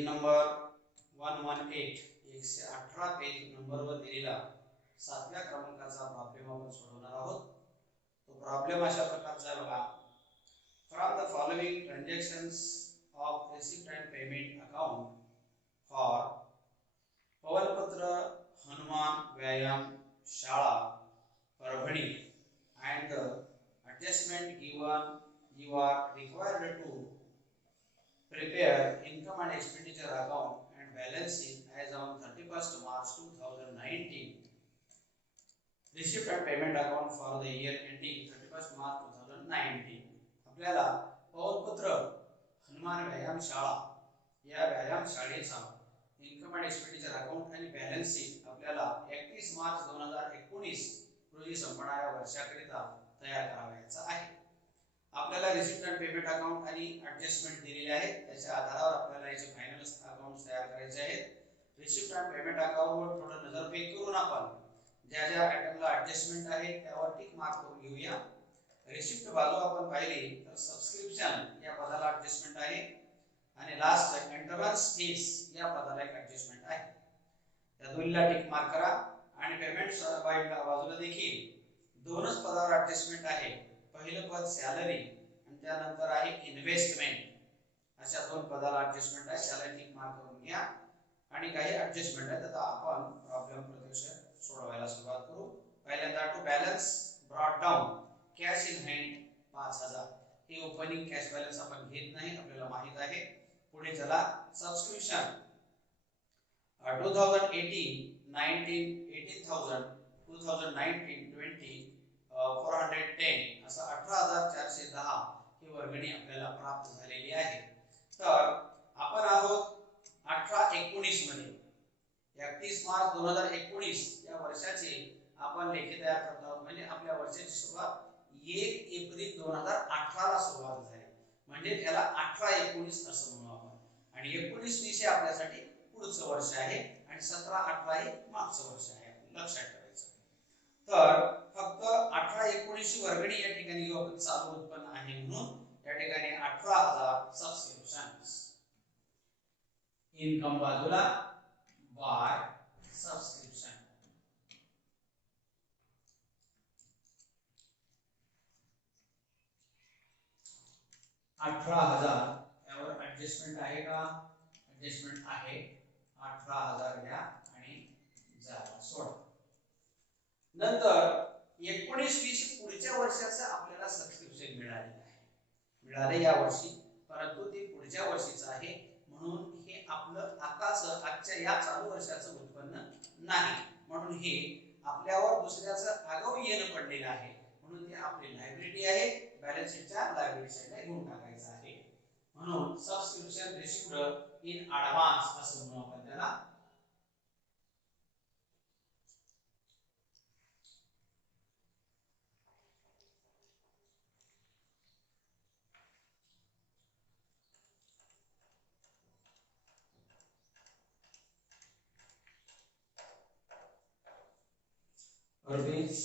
Page number 118 118 page नंबरवर दिलेला 7व्या क्रमांकाचा प्रॉब्लेम आपण सोडवणार आहोत. तो प्रॉब्लेम अशा प्रकारचा आहे बघा. From the following transactions of receipt and payment account for Pawanputra Hanuman व्यायाम शाळा Parbhani and the adjustment given you are required to prepare income and expenditure account and balance sheet as on 31st March 2019, receipt and payment account for the year ending 31st March 2019. आपल्याला पवनपुत्र हनुमान व्यायाम शाळा या व्यायाम शाळेचा income and expenditure account आणि balance sheet आपल्याला 31 मार्च 2019 रोजी संपणाऱ्या वर्षाकरिता तयार करावयाचा आहे. आपल्याला रिसिप्ट अँड पेमेंट अकाउंट आणि ॲडजस्टमेंट दिलेले आहेत. त्याच्या आधारावर आपल्याला याचे फायनल अकाउंट्स तयार करायचे आहेत. रिसिप्ट अँड पेमेंट अकाउंटवर थोडं नजरफेक करून आपण ज्या ज्या आयटमला ॲडजस्टमेंट आहे त्यावर टिक मार्क करून घेऊया. रिसिप्ट बाजू आपण पाहिली तर सबस्क्रिप्शन या पदाला ॲडजस्टमेंट आहे आणि लास्ट एंट्रन्स फीस या पदाला एक ॲडजस्टमेंट आहे. त्या दोन्हीला टिक मार्क करा. आणि पेमेंट बाजूला देखील दोनच पदावर ॲडजस्टमेंट आहे. पहिलं पद सॅलरी आणि त्यानंतर आहे इन्व्हेस्टमेंट. अशा दोन पदाला ॲडजस्टमेंट आहे. सॅलरी टिक मार्क करून घ्या. आणि काही ॲडजस्टमेंट आहेत. आता आपण प्रॉब्लेम प्रत्यक्ष सोडवायला सुरुवात करू. पहिल्यांदा to balance brought down cash in hand 5000. हे ओपनिंग कॅश बॅलन्स आपण घेत नाही, आपल्याला माहित आहे. पुढे चला सबस्क्रिप्शन 2018 19 18,000 2019 20 410 असं 18,410 ही वर्गणी आपल्याला प्राप्त झालेली आहे. तर आपण आहोत 18-19 मध्ये. 31 मार्च 2019 या वर्षाची आपण लेखी तयार करत आहोत. म्हणजे आपल्या वर्षाची सुरुवात 1 एप्रिल 2018 ला सुरुवात झाली. म्हणजे त्याला 18-19 असं म्हणू आपण. आणि 19-20 हे आपल्यासाठी पुढचं वर्ष आहे आणि 17-18 हे मागचं वर्ष आहे. लक्षात ठेवायचं. तर फक्त 18-19 वर्गणी या ठिकाणी घेऊ आपण. चालू उत्पन्न आहे म्हणून या ठिकाणी 18,000 सबस्क्रिप्शन्स. इन्कम बाजूला बाय सबस्क्रिप्शन. यावर ऍडजस्टमेंट आहे का? ऍडजस्टमेंट आहे. 18,000 घ्या आणि जरा सोडा. नंतर 19-20 पुढच्या वर्षाचं आपल्याला सबस्क्रिप्शन मिळाले या वर्षी, परंतु ते पुढच्या वर्षीचं आहे म्हणून हे आपलं आजच्या या चालू वर्षाचं उत्पन्न नाही. म्हणून हे आपल्यावर दुसऱ्याचं आगाऊ येणं पडलेलं आहे म्हणून ते आपली लायबिलिटी आहे. बॅलन्स शीटच्या लायबिलिटी साइडला घेऊन टाकायचं आहे. म्हणून सबस्क्रिप्शन रिसीव्ड इन ॲडव्हान्स असं म्हणू आपण त्याला. रुपीज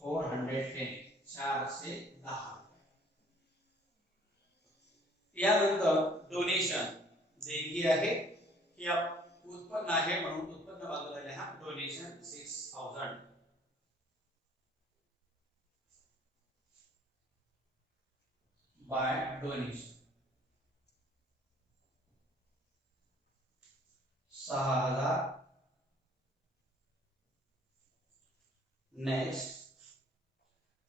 410 410. यानंतर डोनेशन देणगी आहे. हे उत्पन्न आहे म्हणून उत्पन्न बाजूला लिहा. Donation 6000 by donation 6000. Next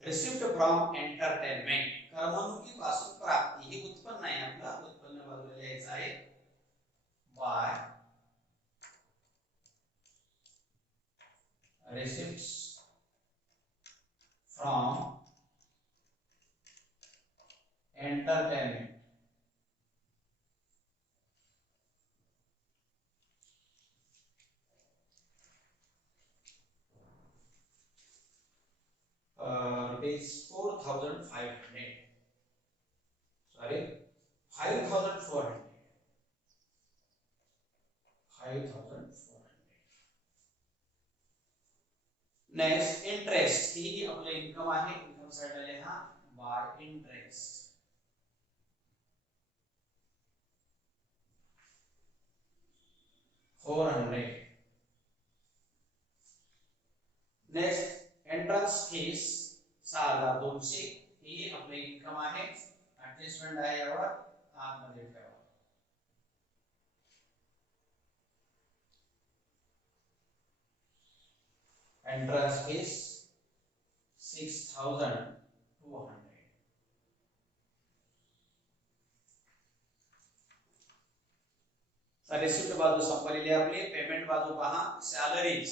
receipt from entertainment करमणुकीपासून प्राप्ती. हे उत्पन्न आहे आपलं. उत्पन्न बाजूला लिहायचं आहे by receipts from entertainment. Rupees 4,500. Sorry, 5,400. 5,400. Next interest. ही आपलं इन्कम आहे. इन्कम साइडला लिहा by interest. 400. Next entrance fees 6200 ही आपली इन्कम आहे. ऍडजस्टमेंट आहे यावर आतमध्ये ठेवा. Entrance fees 6200. रिसिप्ट बाजू संपलेली आपली. पेमेंट बाजू पहा. सॅलरीज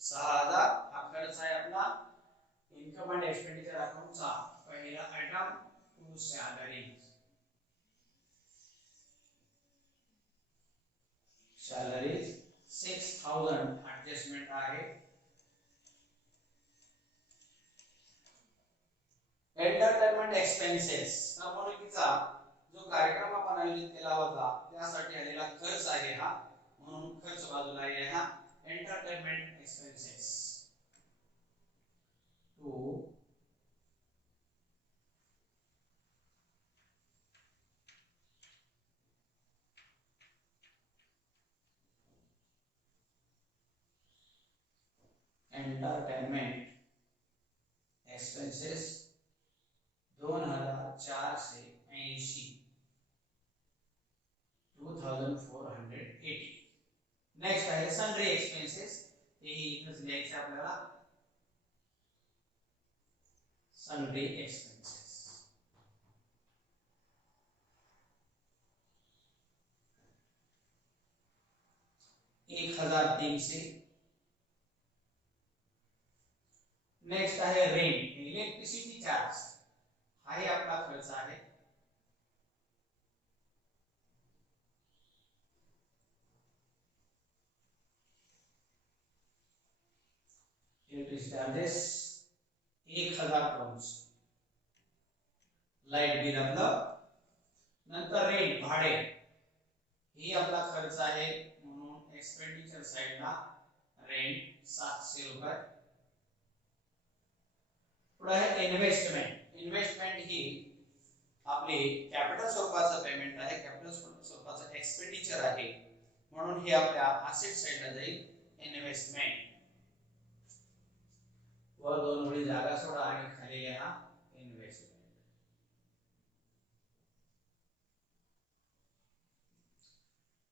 6000 हा खर्च आहे आपला इन्कम अँड एक्सपेंडिचर अकाउंटचा पहिला item to salaries. Salaries 6000 adjustment आहे. एंटरटेनमेंट एक्सपेन्सेस करमणुकीचा जो कार्यक्रम आपण आयोजित केला होता त्यासाठी आलेला खर्च आहे हा, म्हणून खर्च बाजूला आहे हा entertainment expenses to entertainment expenses 2480 2480. Next आहे सन्ड्री एक्सपेन्सेस. हेही इथंच लिहायचं आपल्याला. Sundry expenses 1300. नेक्स्ट आहे रेंट इलेक्ट्रिसिटी चार्ज. हाही आपला खर्च आहे. Electricity charges 1200. लाईट बिल आपलं. नंतर रेंट भाडे ही आपला खर्च आहे, म्हणून एक्सपेंडिचर साइडला रेंट 700 रुपये. पुढे आहे इन्व्हेस्टमेंट. इन्व्हेस्टमेंट ही आपली कॅपिटल स्वरूपाचं पेमेंट आहे, कॅपिटल स्वरूपाचं एक्सपेंडिचर आहे, म्हणून हे आपल्या असेट साइडला जाईल. इन्व्हेस्टमेंट वर दोन ओळी जागा सोडा आणि खाली लिहा इन्व्हेस्टमेंट.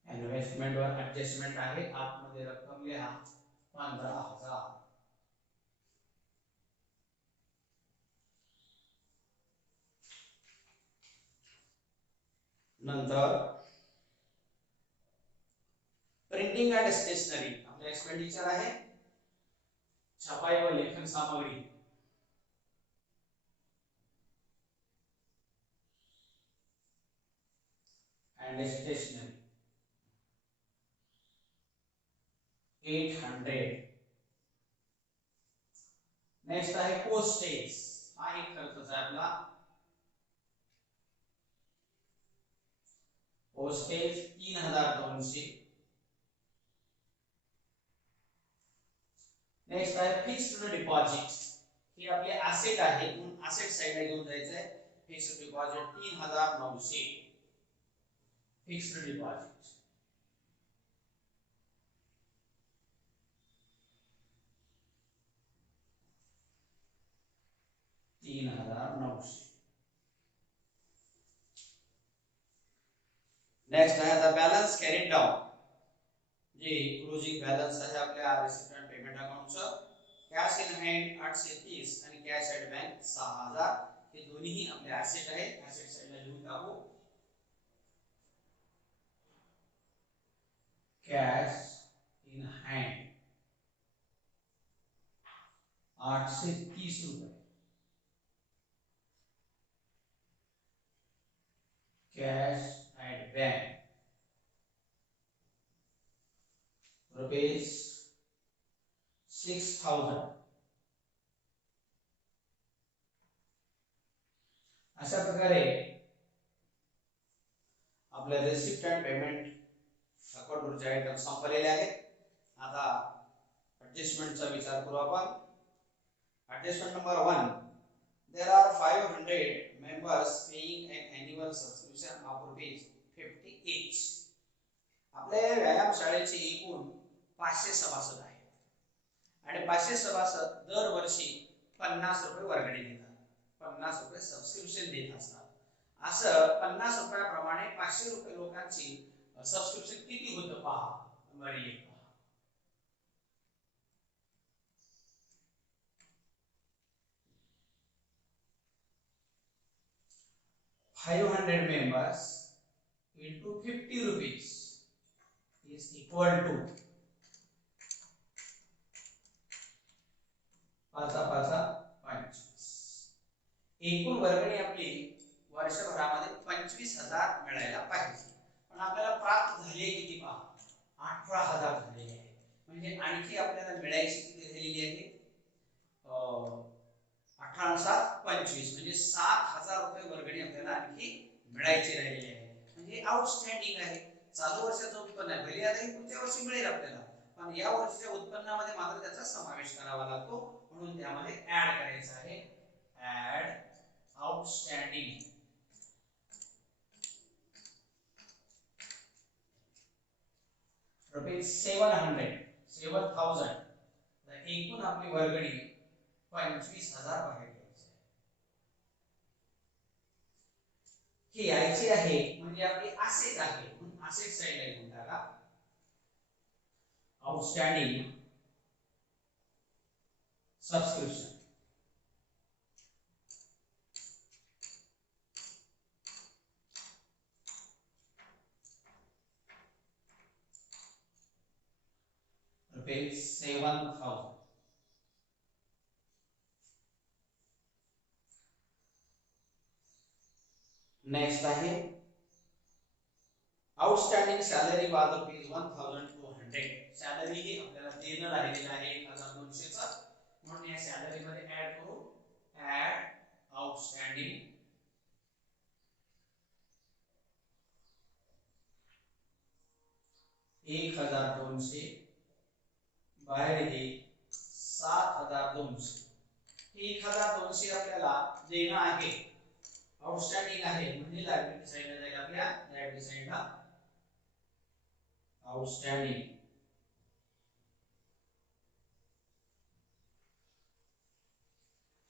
इन्व्हेस्टमेंट वर ऍडजस्टमेंट आहे. आतमध्ये रक्कम लिहा 15000. नंतर प्रिंटिंग अँड स्टेशनरी आपलं एक्सपेंडिचर आहे. छपाई व लेखन सामग्री अँड स्टेशनरी 800. नेक्स्ट आहे पोस्टेज. हा एक खर्च आहे आपला. पोस्टेज 3200. नेक्स्ट आहे फिक्स्ड डिपॉझिट. ही आपली ऍसेट आहे, म्हणून ऍसेट साइडला घेऊन जायचं आहे. Fixed deposit 3900. Fixed deposit next आहे द बॅलन्स कॅरीड डाउन. जे क्लोजिंग बॅलन्स आहे आपल्या रिसिप्ट पेमेंट अकाउंटचं. कॅश इन हँड 830 आणि कॅश ॲट बँक 6000. हे दोन्ही आपले ऍसेट आहे. ऍसेट साइडला लिहून टाकू. कॅश इन हँड 830 रुपये. Cash at bank rupees 6000. अशा प्रकारे आपल्या रिसिप्ट अँड पेमेंट अकाउंटवरचे आयटम संपलेले आहेत. आता ऍडजस्टमेंटचा विचार करू आपण. Adjustment number 1. There are 500 members paying an annual subscription of rupees 50 each. आपल्या या व्यायामशाळेचे एकूण 500 सभासद आहेत आणि 500 सभासद दरवर्षी 50 रुपये वर्गणी देतात, 50 रुपये सबस्क्रिप्शन देत असतात। असं 50 रुपयाप्रमाणे 500 रुपये लोकांची सबस्क्रिप्शन किती होतं पहा, नंबर 1 पहा। 500 members into 50 rupees is equal to 5 एकूण वर्गणी आपली वर्षभरामध्ये 25,000 मिळायला पाहिजे, पण आपल्याला प्राप्त झाले किती पहा, 18,000 झालेले आहे। म्हणजे आणखी आपल्याला मिळायची किती झालेली आहे, 18 25 म्हणजे 7,000 रुपये वर्गणी आपल्याला आणखी मिळायची राहिलेली आहे। म्हणजे आउटस्टँडिंग आहे। चालू वर्षाचं उत्पन्न आहे, भले आता पुढच्या वर्षी मिळेल आपल्याला, पण या वर्षीच्या उत्पन्नामध्ये मात्र त्याचा समावेश करावा लागतो, म्हणून त्यामध्ये ऍड करायचं आहे। ऍड आउटस्टँडिंग ₹7,000 तर एकूण आपली वर्गणी 25,000 बाहेर घ्यायची आहे। ही यायची आहे म्हणजे आपली असेट आहे, म्हणून असेट साइडला घेऊन टाका। Outstanding subscription ₹7,000। नेक्स्ट आहे आउटस्टँडिंग सॅलरी बाद ₹1,200। सॅलरी ही आपल्याला देणं राहिलेलं आहे 1,200 चा, म्हणून या सॅलरी मध्ये ऍड करू। ऍड आउटस्टँडिंग ₹1,200 बाहेर घे 7,200। 1,200 आपल्याला देणं आहे, आउटस्टँडिंग आहे, म्हणजे लायबिलिटी साइडला जाईल आपल्या लायबिलिटी साइडला। Outstanding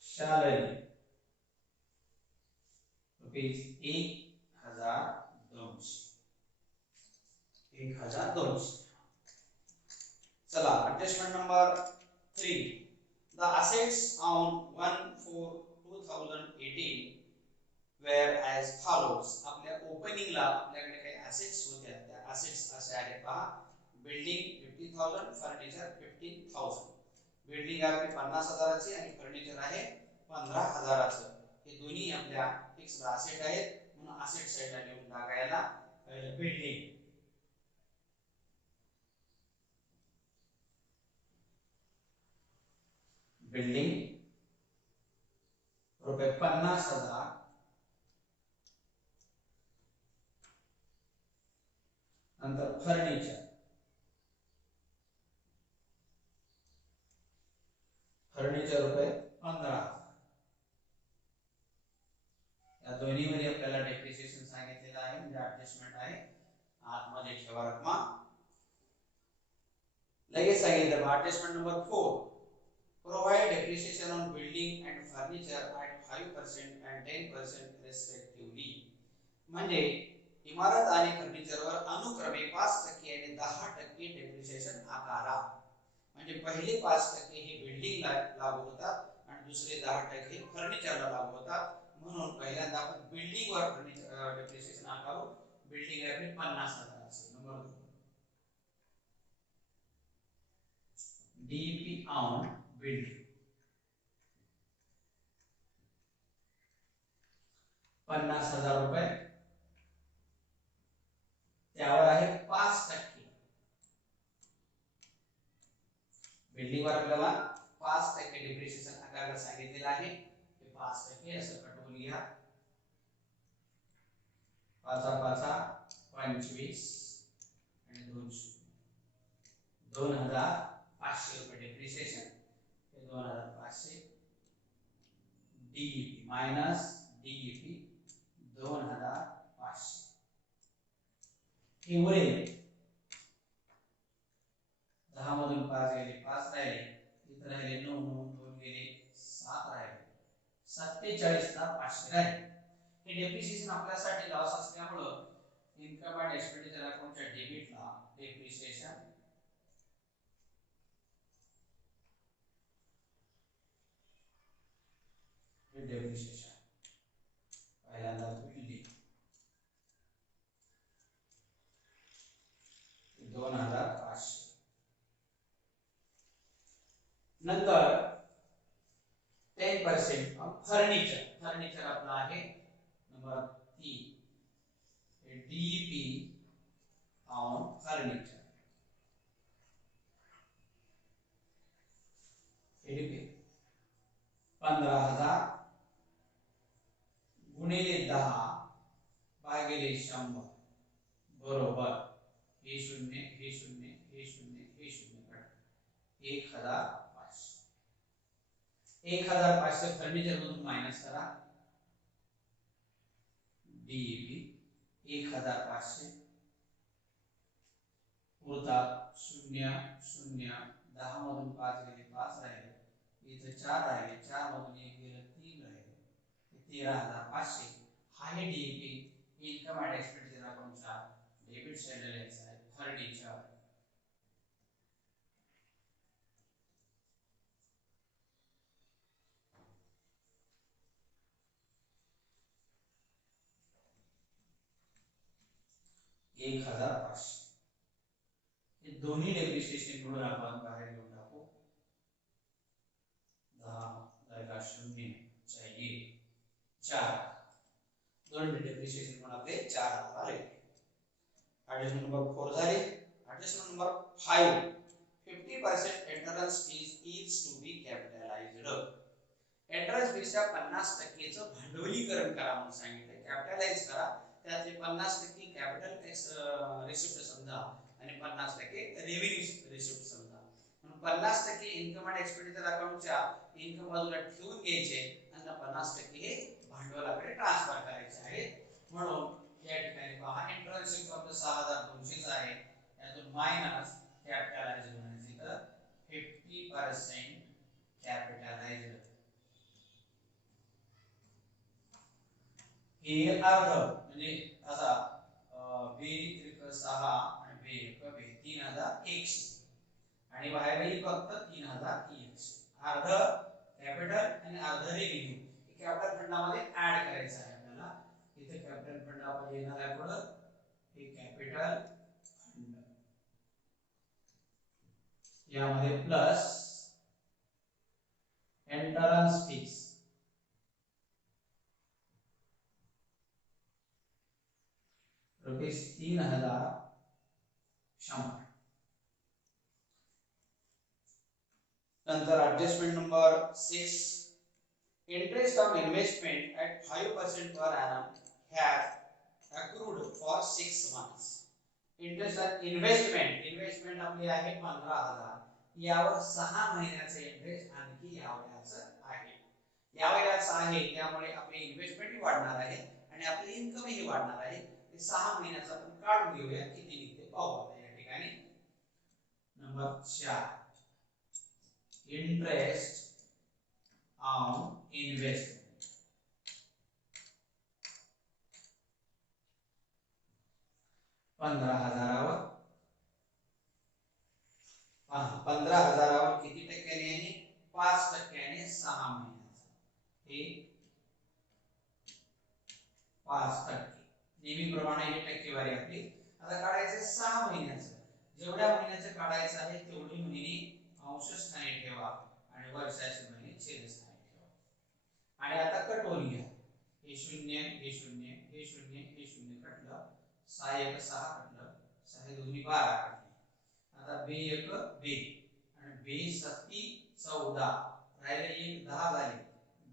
salary ₹1,200। चला adjustment number 3। The assets on 1/4/2018 were as follows। आपल्या ओपनिंगला आपल्याकडे काही असेट्स होत्या, त्या असेट्स असे आहेत पहा। Building 50,000, furniture 15,000। बिल्डिंग आहे 50,000ची आणि फर्निचर आहे 15,000चं। हे दोन्ही आपल्या फिक्स्ड असेट आहेत, म्हणून असेट साइडला लिहून टाकायला पहिलं बिल्डिंग ₹50,000 नंतर फर्निचर ₹15,000। या दोन्ही मध्ये आपल्याला डेप्रिसिएशन सांगितलेलं आहे, म्हणजे ऍडजस्टमेंट आहे, आतमध्ये ठेवा रकमा। लगेच सांगितलं adjustment number 4। provide depreciation on building and furniture at 5% and 10% respectively। म्हणजे इमारत आणि फर्निचरवर अनुक्रमे 5% आणि 10% डेप्रिसिएशन आकारा। म्हणजे पहिले 5% हे बिल्डिंगला लागू होतात आणि दुसरे 10% फर्निचरला लागू होतात, म्हणून पहिल्यांदा आपण बिल्डिंग वर फर्निचर डेप्रिसिएशन आकारू। बिल्डिंग आहे 50,000 नंबर 2। डीपी ऑन बिल्डिंग 50,000 रुपये, त्यावर आहे 5%। बिल्डिंग वर आपल्याला 5% डेप्रिसिएशन आकारायला सांगितलेलं आहे, हे 5% असं कटवून घ्या। 5×5=25 आणि 200 2,500 रुपये डेप्रिसिएशन। हे 2,500 डीईपी मायनस डीईपी 2,500 हे उरेल 10 मधून 5 गेले 5 राहिले, इथे राहिले 9, 9 2 गेले 7 राहिले, 47 ला 500 राहिले. हे डेप्रिसिएशन आपल्यासाठी लॉस असल्यामुळे इन्कम अँड एक्सपेंडिचर अकाउंटच्या डेबिटला डेप्रिसिएशन पहिल्यांदा बिल्डिंग 2500. नंतर 10% फर्निचर आपला आहे number 3 DP on furniture. DP 15,000 गुणिले 10 भागिले 100 बरोबर हे शून्य हे शून्य हे शून्य हे शून्य 1500. 1500 फर्निचर मधून मायनस करा डीबी 1500 उरता 0 0 10 मधून 5 गेले 5 राहिले, इथे 4 राहिले, 4 मधून 1 गेले 3 राहिले, 13,500. हा आहे डीपी इन्कम अँड एक्सपेंडिचर अकाउंटचा डेबिट साइडला लिहायचा आहे फर्निचर. एक 1500 हे दोन्ही डेप्रिसिएशन मिळून आपण बाहेर घेऊन टाकू. 10 जाएगा 0 चाहिए 4 दोन डेप्रिसिएशन पण आपले 4 आले. एडजस्टमेंट नंबर 4 झाले. Adjustment number 5 50% entrance fees is to be capitalised. Entrance फीच्या 50% चं भांडवलीकरण करा म्हणून सांगितलं. कॅपिटलाइज करा, त्यातले 50% कॅपिटल रिसिप्ट समजा आणि 50% रेव्हेन्यू रिसिप्ट समजा. म्हणून 50% इन्कम अँड एक्सपेंडिचर अकाउंटच्या इन्कम बाजूला ठेवून घ्यायचे आणि 50% हे भांडवलाकडे ट्रान्सफर करायचे आहे. म्हणून या ठिकाणी पहा एंट्रन्स इन्कम आपलं 6,200 आहे, यातून मायनस कॅपिटलाइज्ड म्हणायचे तर 50% कॅपिटलाइज्ड हे अर्ध म्हणजे असा बे 6 आणि बे 3100 आणि बाहेरही फक्त 3100 अर्ध कॅपिटल आणि अर्ध रेव्हेन्यू कॅपिटल फंडामध्ये ऍड करायचं आहे आपल्याला. इथे कॅपिटल फंड आपण येणार आहे पुढे हे कॅपिटल फंड यामध्ये प्लस एंट्रन्स फीस रुपीस 3,100. नंतर adjustment number 6 interest on investment at 5% per annum has accrued for 6 months. Interest on investment आपली आहे 15,000, यावर 6 महिन्याचे इंटरेस्ट आणखी यावयाचं आहे. यावयाचं आहे त्यामुळे आपली इन्व्हेस्टमेंट वाढणार आहे आणि आपली इन्कम ही वाढणार आहे. 6 महिन्याचा आपण काढून घेऊया किती निघते पाहू आता या ठिकाणी. नंबर 4 इंटरेस्ट ऑन इन्वेस्टमेंट 15,000वर 15,000वर किती टक्क्याने आहे 5% 6 महिन्याचा हे 5%. नेहमीप्रमाणे हे टक्केवारी आपली. आता काढायचे 6 महिन्याचं, जेवढ्या महिन्याचं काढायचं आहे तेवढी महिने अंश स्थानी ठेवा आणि वर्षाचे महिने छेदस्थानी ठेवा. आणि आता कटवून घ्या. हे 0 हे 0 हे 0 हे 0 कटलं, 6 1 6 कटलं, 6 2 12 कटलं. आता बे 1 बे आणि बे 7 14 राहिले 1 10 झाले,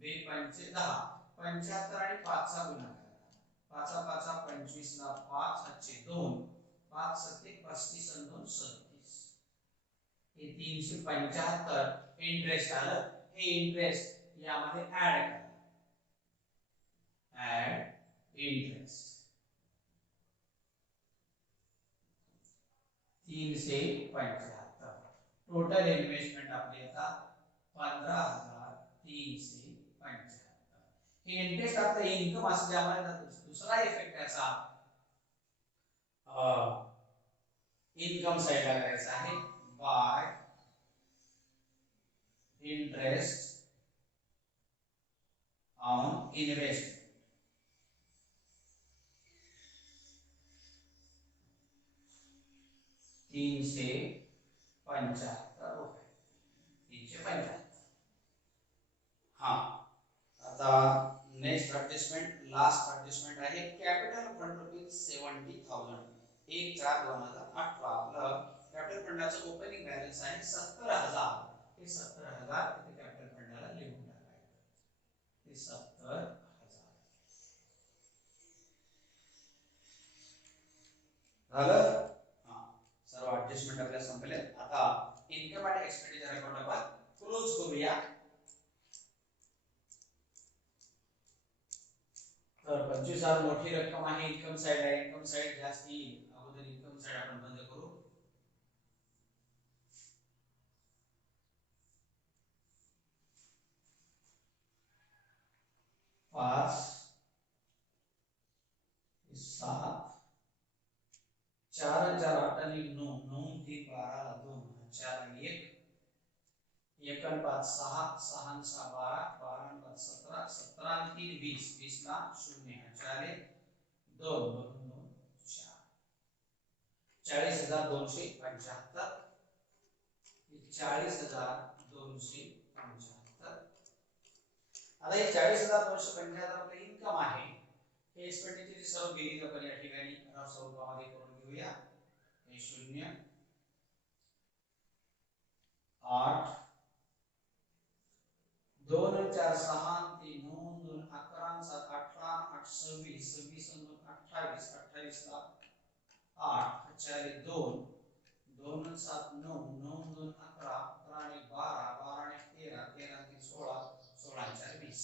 बे 5 10 75 आणि 5 चा गुणाकार 5 5 25 ला 5 हातचे 2 5 7 35 आणि 2 37 हे 375 इंटरेस्ट आलं. हे इंटरेस्ट यामध्ये ऍड करा. ऍड इंटरेस्ट 375 टोटल इन्व्हेस्टमेंट आपली आता 15,375. हे इंटरेस्ट आपलं इन्कम असल्यामुळे दुसरा इफेक्ट याचा इन्कम साइडला करायचा आहे. Bye interest on investment. 375 रुपये. 375. हा, आता नेक्स्ट ऍडजस्टमेंट, लास्ट ऍडजस्टमेंट आहे कॅपिटल फंड ₹70,000. 1/4/2018 आपलं कॅपिटल फंडाचं ओपनिंग बॅलन्स आहे 70,000. हे 70,000 इथे कॅपिटल फंडाला लिहून टाकायचं. हे 70,000 झालं. हा, सर्व ऍडजस्टमेंट आपल्या संपले. आता इन्कम आणि एक्सपेंडिचर अकाउंट आपण क्लोज करूया. तर 25,000 मोठी रक्कम आहे. इन्कम साइड आहे, इन्कम साइड जास्त येईल. अगोदर इन्कम साइड आपण बंद करू. पाच 7 4 4 8 आणि 9 9 3 12 2 4 1 1 आणि 5 6 6 आणि 6 12 12 आणि 5 17 17 आणि 3 20 20 ला 0 4 2 2 2 4 40,275. 40,275. आता हे 40,275 आपलं इन्कम आहे. हे एक्सपेंडिचरची सर्व बेरीज आपण या ठिकाणी रफ स्वरूपामध्ये करून घेऊया. हे 0 8 2 आणि 4 6 आणि 9 2 11 आणि 7 18 8 26 26 आणि 2 28 28 ला 8 4 2 2 आणि 7 9 9 2 11 11 आणि 12 12 आणि 13 13 आणि 16 16 आणि 4 20.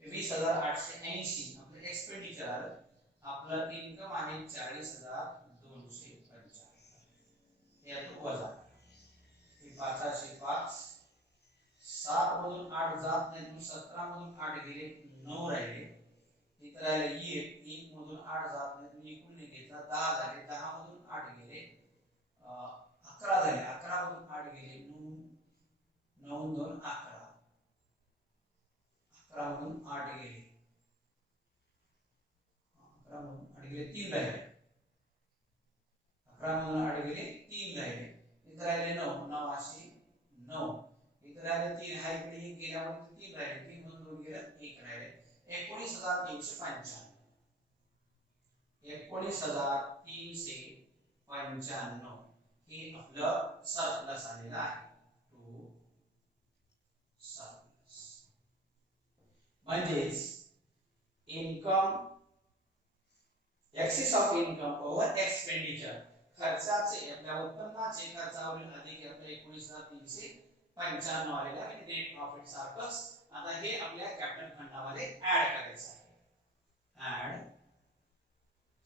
20,880 आपलं एक्सपेंडिचर आलं. आपलं इन्कम आहे 40,275. यातून वजा हे 5/5 7 मधून 8 जात नाही, 17 मधून 8 गेले 9 राहिले. इथे राहिले 1 मधून 8 जात नाही, एकूण नाही घेतला 10 झाले. 10 मधून 8 गेले 11 झाले. 11 मधून 8 गेले 9 9 2 11 11 मधून 8 गेले 11 मधून 8 गेले 3 राहिले. 11 मधून 8 गेले 3 राहिले. इथे राहिले 9 9 अशी 9. इथे राहिले 3 हा इकडे 1 गेल्यामुळे 3 राहिले. 3 मधून 2 गेले 1 राहिले. 19,395. 19,395 हे आपलं सरप्लस आलेलं आहे. टू सरप्लस म्हणजेच income excess of income over expenditure. खर्चाचे आपल्या उत्पन्नाचे खर्चावरील अधिक आपल्या 19,395 आलेला आहे नेट प्रॉफिट सारखंच. आता हे आपल्या कॅपिटल फंडामध्ये ऍड करायचं आहे. Add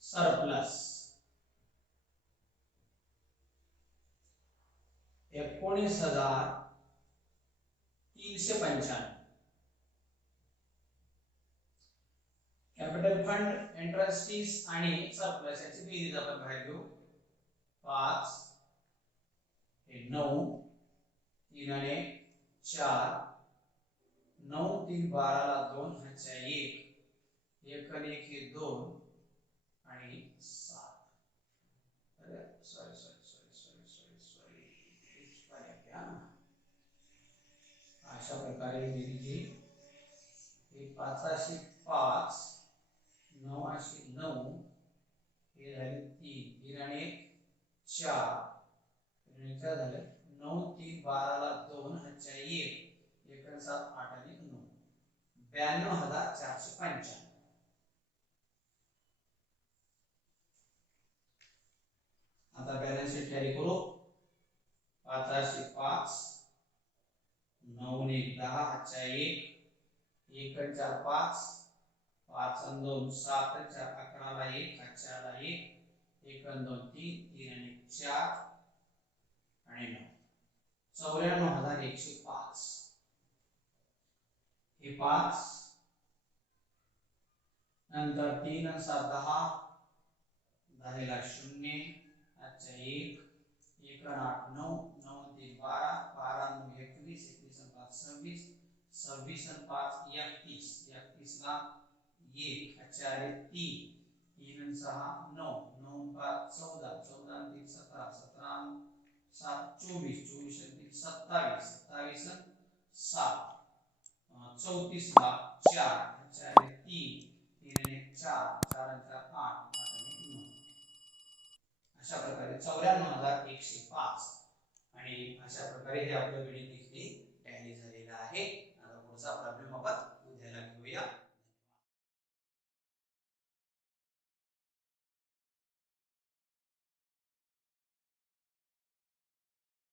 surplus 19,395. Capital fund, entrance fees आणि सरप्लस याची बेरीज आपण बाहेर घेऊ. 5 हे 9 3 आणि 4 9 3 12 ला 2 ह्याच्या 1 1 आणि 1 हे 2 आणि 7. अरे सॉरी अशा प्रकारे बेरीज हे 5/5 9/9 हे झाले 3 3 आणि 1 4 3 झाले 9 3 12 ला 2 ह्याच्या 1 1 आणि 7 8 आणि 9 92,495. आता बॅलन्स शीट तयारी करू. 5/5 9 आणि 1 10 ह्याच्या 1 1 आणि 4 5 5 आणि 2 7 आणि 4 11 ला 1 ह्याच्या 1 1 आणि 2 3 3 आणि 4 94,105 हे 5 नंतर 3 आणि 7 10 10 0 अच्छा 1 1 आणि 8 9 9 3 12 12 9 21 21 आणि 5 26 26 आणि 5 31 31 ला 1 अच्छा अरे 3 3 आणि 6 9 9 5 14 14 आणि 3 17 17 आणि 7 24 24 आणि 3 27 27 आणि 7 34 ला 4 अच्छा अरे 3 3 आणि 4 4 आणि 4 8 8 आणि 9 अशा प्रकारे 94,105 आणि अशा प्रकारे हे आपलं गणित इथे